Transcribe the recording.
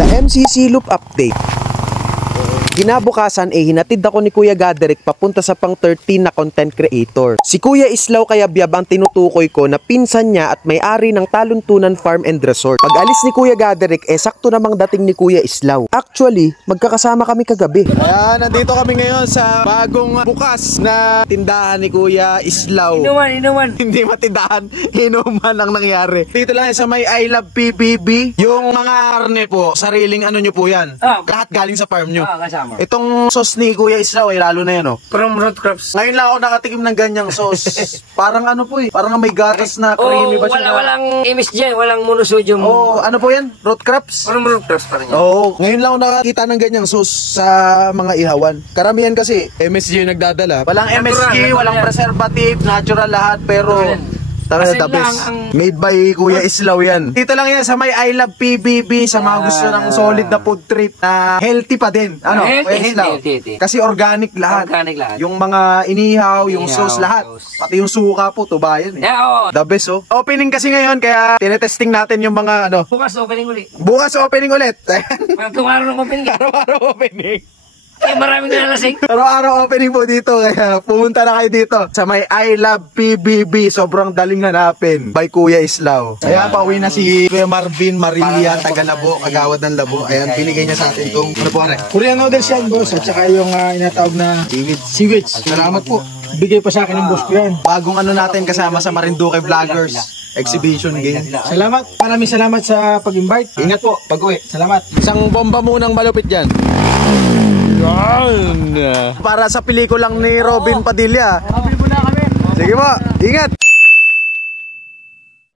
The MCC Loop Update. Kinabukasan hinatid ako ni Kuya Gaderick papunta sa pang 13 na content creator. Si Kuya Islaw Kayabyab ang tinutukoy ko na pinsan niya at may-ari ng Taluntunan Farm and Resort. Pag alis ni Kuya Gaderick sakto namang dating ni Kuya Islaw. Actually, magkakasama kami kagabi. Ayan, nandito kami ngayon sa bagong bukas na tindahan ni Kuya Islaw. Inuman. Hindi matindahan, inuman ang nangyari. Dito lang sa may I Love PBB. Yung mga karne po, sariling ano nyo po yan. Lahat galing sa farm nyo. Kasama. Itong sauce ni Kuya Islaw lalo na yan From root crops. Ngayon lang ako nakatikim ng ganyang sauce. Parang ano po parang may gatas na creamy ba siya? Walang MSG, walang monosodium. Ano po yan? Root crops? From root crops pa rin yan. Ngayon lang ako nakakita ng ganyang sauce sa mga ihawan. Karamihan kasi MSG yung nagdadala. Walang MSG, walang preservative, natural lahat, pero tara, the best. Made by Kuya Islaw yan. Dito lang yan sa may I Love PBB sa mga gusto ng solid na food trip na healthy pa din. Kuya Islaw? Kasi organic lahat. Yung mga inihaw, yung sauce lahat. Pati yung suka po, tubayan The best Opening kasi ngayon kaya tinetesting natin yung mga Bukas opening ulit. Bukas opening ulit. Araw-araw opening. Araw-araw opening. Maraming nalasing. Araw-araw opening po dito, kaya pumunta na kayo dito sa may I Love PBB. Sobrang daling hanapin by Kuya Islaw. Ayan, pauwi na si Kuya Marvin Maria, taga Labo, Agawad ng Labo. Ayan, binigay niya sa atin itong Korean noodles yan, boss. At saka yung inatawag na seaweed. Salamat po. Bigay pa sa akin ng boss ko yan. Bagong natin kasama sa Marinduque Vloggers Exhibition Game. Salamat. Maraming salamat sa pag-invite. Ingat po, pag-uwi. Salamat. Isang bomba munang malupit dyan. Para sa pelikulang ni Robin Padilla. Kapil mo na kami. Sige po, ingat!